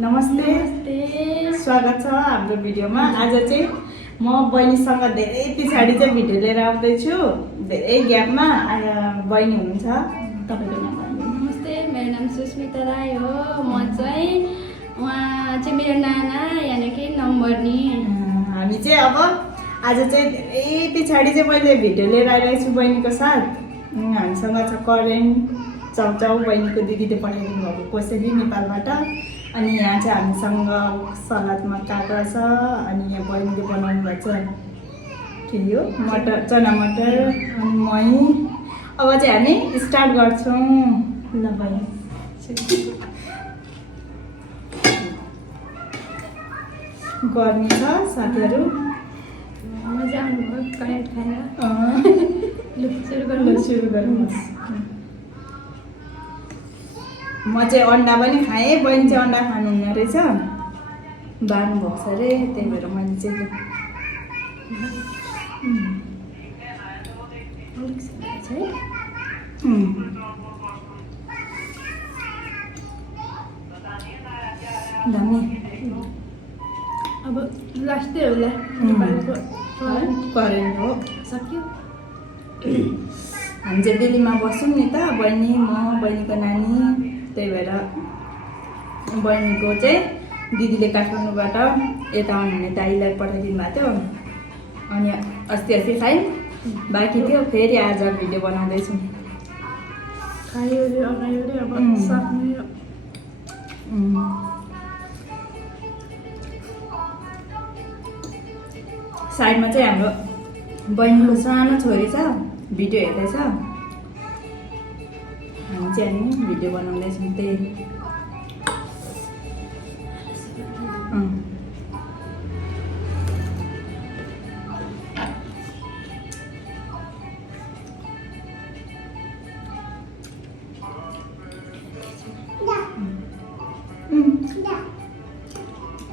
नमस्ते स्वागत छ हाम्रो भिडियोमा। आज चाहिँ म बहिनीसँग धेरै पछाडि चाहिँ भिडियो लिएर आउँदैछु, धेरै ग्यापमा। बहिनी हुनुहुन्छ, तपाईँको नाम? नमस्ते, मेरो नाम सुस्मिता राई हो। म चाहिँ उहाँ चाहिँ मेरो नाना यानि कि नम्बर नि। हामी चाहिँ अब आज चाहिँ धेरै पछाडि चाहिँ मैले भिडियो लिएर आइरहेको छु बहिनीको साथ। हामीसँग छ करेन चाउचाउ, बहिनीको दिदीले पठाइदिनु भएको कोसेली नेपालबाट। अनि यहाँ चाहिँ हामीसँग सलादमा काँक्रा छ, अनि यहाँ बहिनीले बनाउनु भएको छ के हो मटर, चना मटर अनि मही। अब चाहिँ हामी स्टार्ट गर्छौँ। ल बहिनी, गर्मी छ साथीहरू, मजा आउनुभयो करेन्ट खाएर। सुरु गर्नुहोस्। म चाहिँ अन्डा पनि खाएँ, बहिनी चाहिँ अन्डा खानुहुन्न रहेछ, बार्नु भएको छ अरे, त्यही भएर मैले चाहिँ दामी। अब लास्टै होला नेपालको करेन्ट हो, सक्यो। हामी चाहिँ दिल्लीमा बस्छौँ नि त, बहिनी म, बहिनीको नानी। त्यही भएर बहिनीको चाहिँ दिदीले काठमाडौँबाट यता आउनुहुने दाइलाई पठाइदिनु भएको थियो। अनि अस्ति खाएँ, बाँकी थियो, फेरि आज भिडियो बनाउँदैछौँ। खायो अरे अगायो अरे अब सक्ने। साइडमा चाहिँ हाम्रो बहिनीको सानो छोरी छ, भिडियो हेर्दैछ। हामी चाहिँ भिडियो बनाउँदैछौँ त्यही।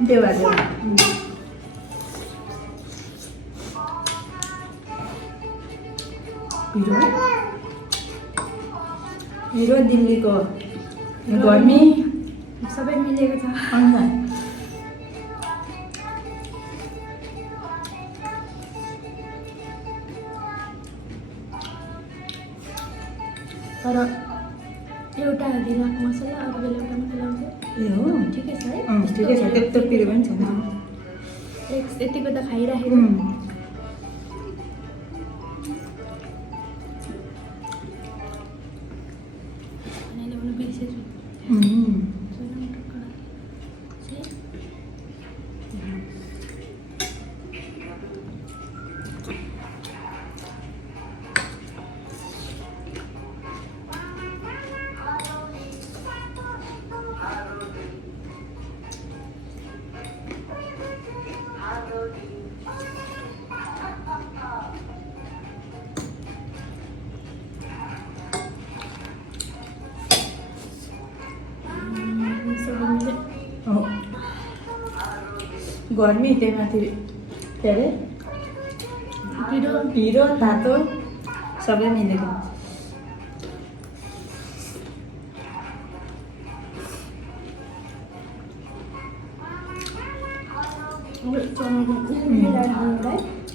देवा हिरो दिल्लीको गर्मी सबै मिलेको छ। तर एउटा ढिला मसला, अरू बेला एउटा मसला आउँछ। ए हो, ठिकै छ है, ठिकै छ, त्यत्रो पिरो पनि छैन। यतिको त खाइराखेको। गर्मी, त्यही माथि के अरे पिरो तातो सबै मिलेको।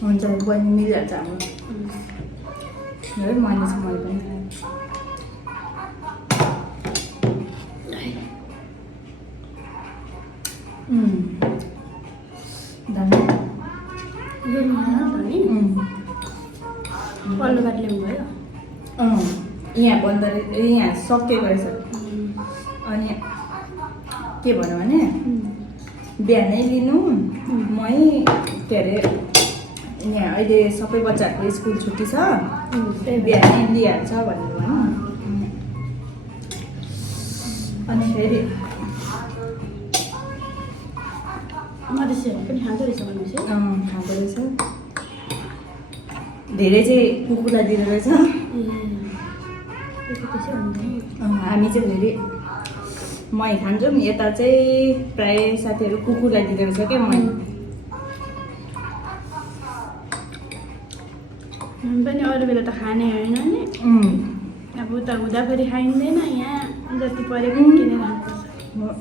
हुन्छ, बहिनी मिलिहाल्छ हाम्रो। है मैले चाहिँ मैले पनि खाएँ। पल्लो काट ल्याउनु भयो। यहाँ बन्द, यहाँ सकिएको रहेछ। अनि के भन्यो भने बिहानै लिनु, मै के अरे यहाँ अहिले सबै बच्चाहरूको स्कुल छुट्टी छ, बिहानै लिइहाल्छ भनेर भन्यो। अनि फेरि मधेसीहरू पनि खाँदो रहेछ भनेपछि खाँदो रहेछ। धेरै चाहिँ कुकुरलाई दिँदो रहेछ। हामी चाहिँ फेरि मै खान्छौँ, यता चाहिँ प्रायः साथीहरू कुकुरलाई दिँदो रहेछ क्या मै। पनि अरू बेला त खाने होइन नि, अब उता हुँदाखेरि खाइँदैन, यहाँ जति परेको किनेर खानुपर्छ।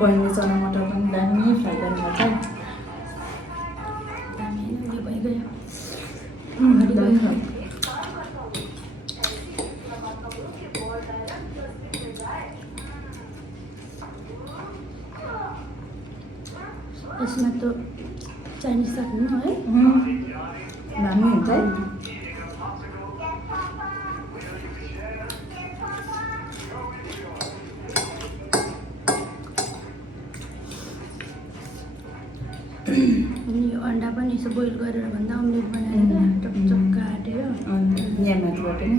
बहिनीले चना मटर पनि दामी फ्राई गर्नुपर्छ है। दामी होइन, उयो भइगयो। दामी फ्राई। यसमा त चाइनिज सक्नु है। दामी हुन्छ है। अनि यो अन्डा पनि यसो बोइल गरेर भन्दा अम्लेट बनाएर चक्चक काटेर यहाँ माथिबाट नि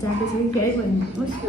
जाँदैछ कि क्या बहिनी? होस् न।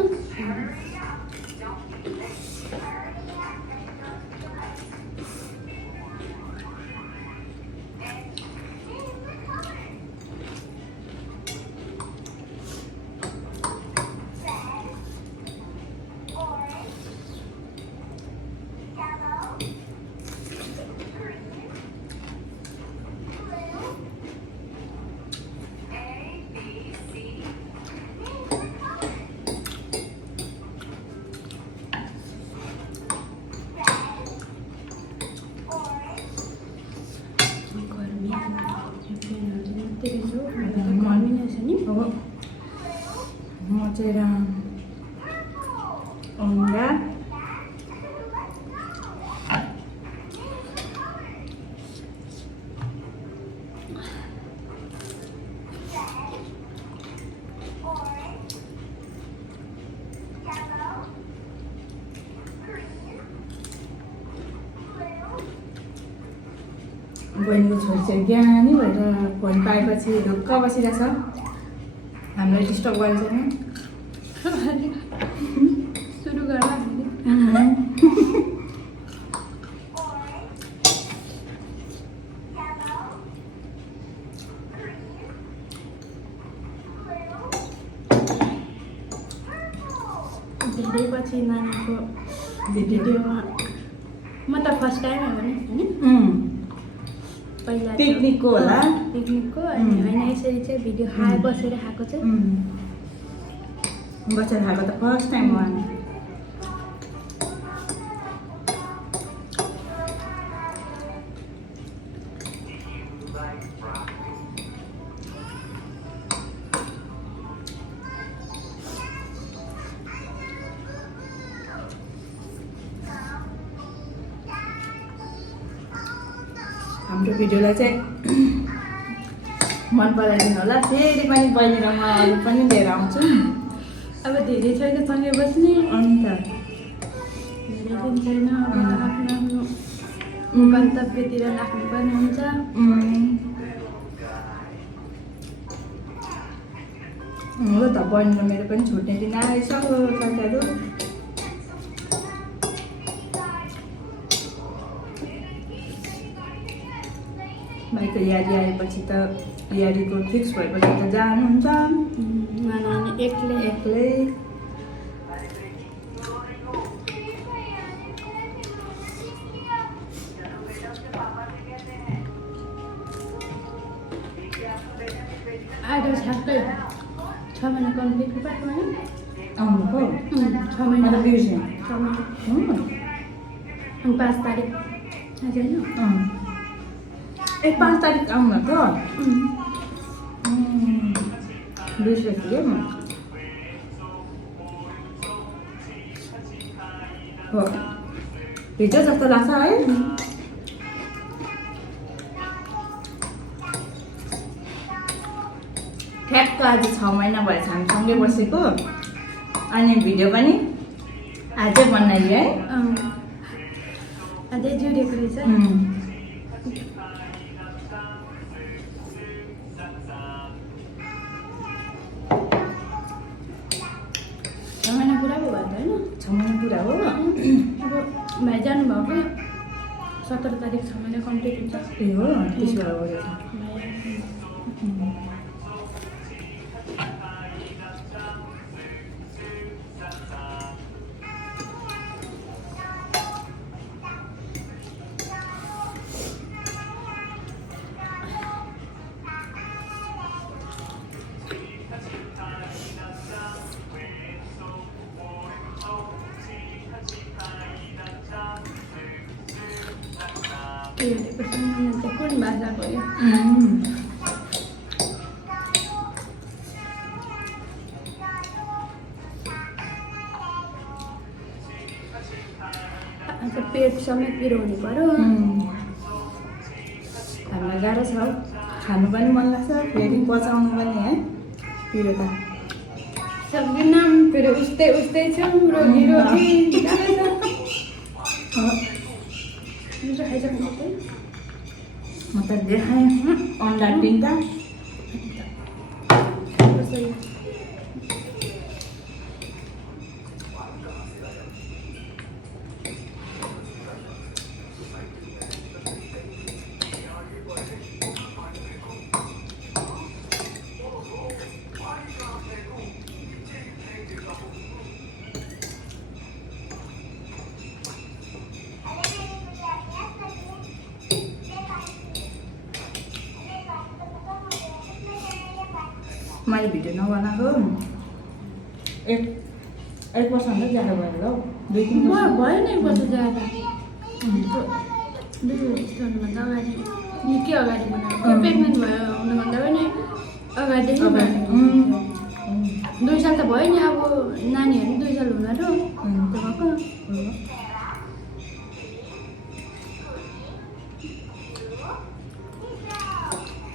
म चाहिँ अन्डा बहिनीको छोरी चाहिँ ज्ञानी भएर फोन पाएपछि ढुक्क बसिरहेछ। हामीलाई डिस्टर्ब गरेको छैन। सुरु गर धेरै पछि नानीको भिडियोमा म त फर्स्ट टाइम हो नि होइन पहिला पिकनिकको होला। पिकनिकको अनि होइन यसरी चाहिँ भिडियो बसेर खाएको चाहिँ बसेर खाएको त फर्स्ट टाइम हो हामी। हाम्रो भिडियोलाई चाहिँ मन पराइदिनु होला। फेरि पनि बहिनी र म अरू पनि लिएर आउँछु। अब धेरै छैन सँगै बस्ने अन्त धेरै दिन छैन। अब आफ्नो आफ्नो गन्तव्यतिर लाग्नुपर्ने हुन्छ। हो त बहिनी र मेरो पनि छुट्ने दिन आइसक्यो साथीहरू। भाइको यारी आएपछि त यारीको फिक्स भएपछि त जानुहुन्छ नानी एक्लै एक्लै। आएर छ्याप्पै 6 महिना कम्प्लिट पाएको होइन आउनुभयो 6 महिना बिर्सेँ। 6 महिना अनि 5 तारिक आज होइन 5 तारिक आउनु त बिर्सेको थिएँ म। हो हिजो जस्तो लाग्छ है। ठ्याक्क आज 6 महिना भएछ हामी सँगै बसेको। अनि भिडियो पनि अझै बनाइ है अझै जुरेको रहेछ छ महिना पुरा भयो होइन 6 महिना पुरा हो अब भाइ जानुभएको 17 तारिक 6 महिना कम्प्लिट हुन्छ ए हो त्यसो भएर हो रहेछ कुन भाषा भयो पेट समेत पिरो हुने पर्यो हामीलाई गाह्रो छ हौ खानु पनि मन लाग्छ फेरि पचाउनु पनि है पिरो त सक्दिनँ फेरि उस्तै छौँ रोगी म त देखाएँ अन्डा 3टा मैले भिडियो नबनाएको एक वर्षभन्दा ज्यादा भयो होला हौ 2-3 वर्ष भयो नि एक वर्ष ज्यादा 2 वर्षभन्दा अगाडि निकै अगाडि बनाएको प्रेग्नेन्ट भयो हुनुभन्दा पनि अगाडिदेखि बनाएको 2 साल त भयो नि अब नानीहरू 2 साल हुन र भएको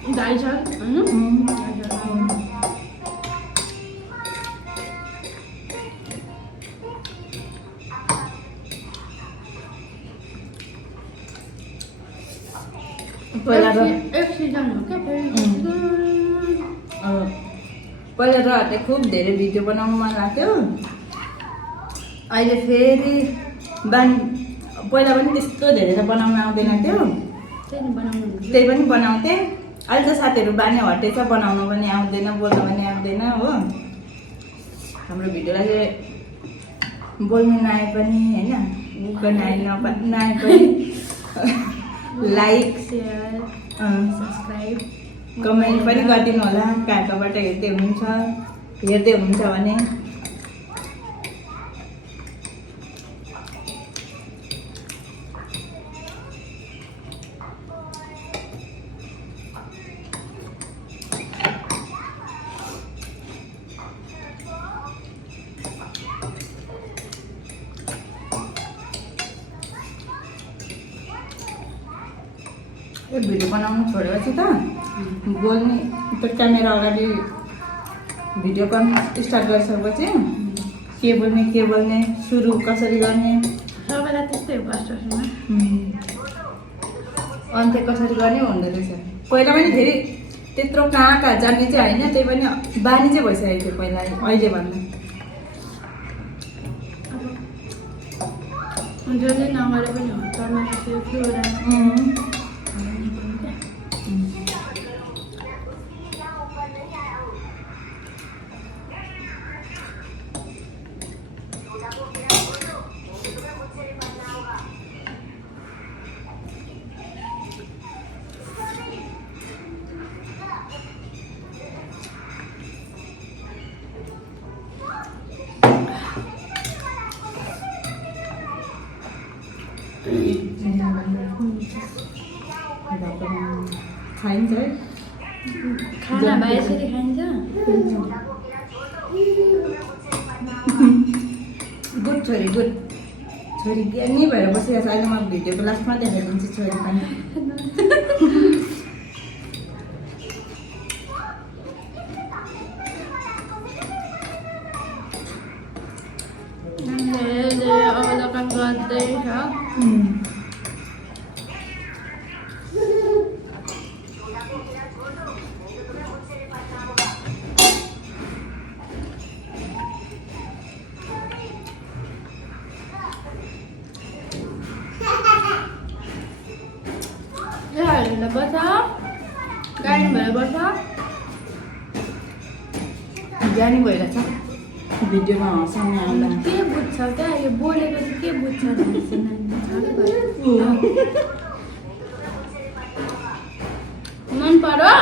2.5 साल पहिला त एक सिजन हो क्या पहिला त खुब धेरै भिडियो बनाउनु मन लाग्थ्यो अहिले फेरि पहिला पनि त्यस्तो धेरै त बनाउन आउँदैन थियो त्यही पनि बनाउँथेँ अहिले त साथीहरू बानी हटेछ बनाउनु पनि आउँदैन बोल्नु पनि आउँदैन हो हाम्रो भिडियोलाई चाहिँ बोल्नु नआए पनि होइन नआए पनि लाइक सेयर सब्सक्राइब कमेन्ट पनि गरिदिनु होला कहाँबाट हेर्दै हुनुहुन्छ भने यो भिडियो बनाउनु छोडेपछि त बोल्ने त क्यामेरा अगाडि भिडियो गर्न स्टार्ट गरिसकेपछि के बोल्ने सुरु कसरी गर्ने सबैलाई त्यस्तै हो फर्स्टमा अन्त्य कसरी गर्ने हुँदो रहेछ पहिला पनि फेरि त्यत्रो कहाँ जान्ने चाहिँ होइन त्यही पनि बानी चाहिँ भइसकेको थियो पहिला अहिले भन्दा जसले नगरे पनि हो चल्न सक्यो के हो खाइन्छ है खाना भए यसरी खाइन्छ गुड छोरी गुड छोरी ज्ञानी भएर बसिरहेको छ अहिले म भिडियोको लास्टमा देखाइदिन्छु छोरी खाने हेरेर बस्छ गाडी भएर बस्छ ज्ञानी भइरहेछ भिडियोमा हँसाउने आउँदा के बुझ्छ क्या यो बोलेको चाहिँ के बुझ्छ मन पर्यो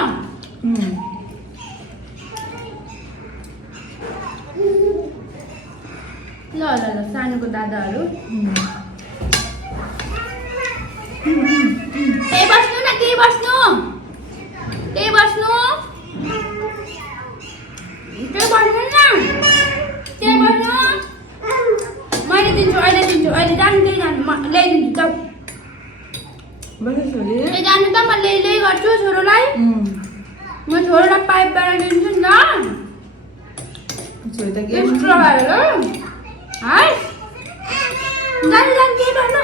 ल ल ल सानोको दादाहरू त्यही बस्नु न त्यही बस्नु त्यही बस्नु त्यही बस्नु न त्यही बस्नु मैले दिन्छु अहिले जानु त्यही जानु ल्याइदिन्छु जाऊ त्यही जानु त म ल्याइ गर्छु छोरोलाई म छोरोलाई पाइपबाट दिन्छु नि त एक्स्ट्रा गरेर है जानु केही गर्नु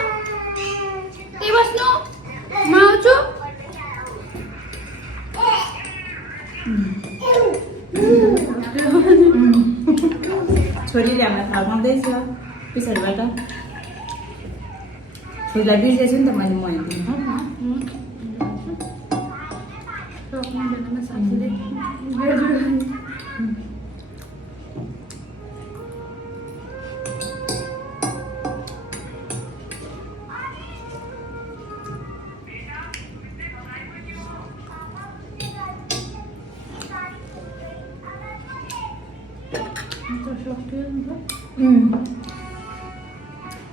त्यही बस्नु म आउँछु छोरीले हामीलाई थाहा पाउँदैछ पछाडिबाट छोरीलाई बिर्सेछु नि त मैले मगाइदिनु सक्ने बेलामा साथीले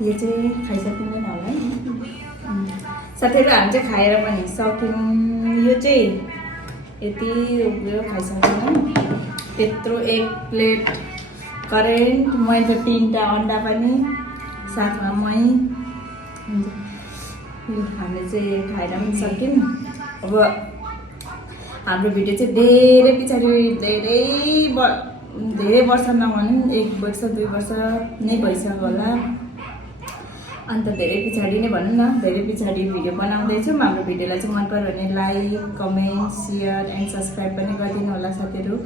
यो चाहिँ खाइसकिँदैन होला है साथीहरू हामी चाहिँ खाएर पनि सक्यौँ यो चाहिँ यति उयो खाइसक्यौँ त्यत्रो एक प्लेट करेन्ट मैले 3टा अन्डा पनि साथमा मै हामीले चाहिँ खाएर पनि सक्यौँ अब हाम्रो भिडियो चाहिँ धेरै पछाडि धेरै वर्ष नभनौँ 1 वर्ष 2 वर्ष नै भइसक्यो होला अन्त धेरै पछाडि नै भनौँ न धेरै पछाडि भिडियो बनाउँदैछौँ हाम्रो भिडियोलाई चाहिँ मन पर्यो भने like comment share and subscribe पनि गरिदिनु होला साथीहरू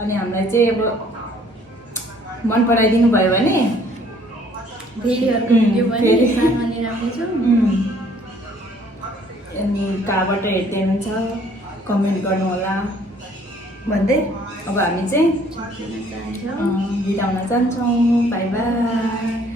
अनि हामीलाई चाहिँ अब मन पराइदिनु भयो भने अनि कहाँबाट हेर्दै हुनुहुन्छ कमेन्ट गर्नु होला भन्दै अब हामी चाहिँ बिदा हुन जान्छौँ बाई बाई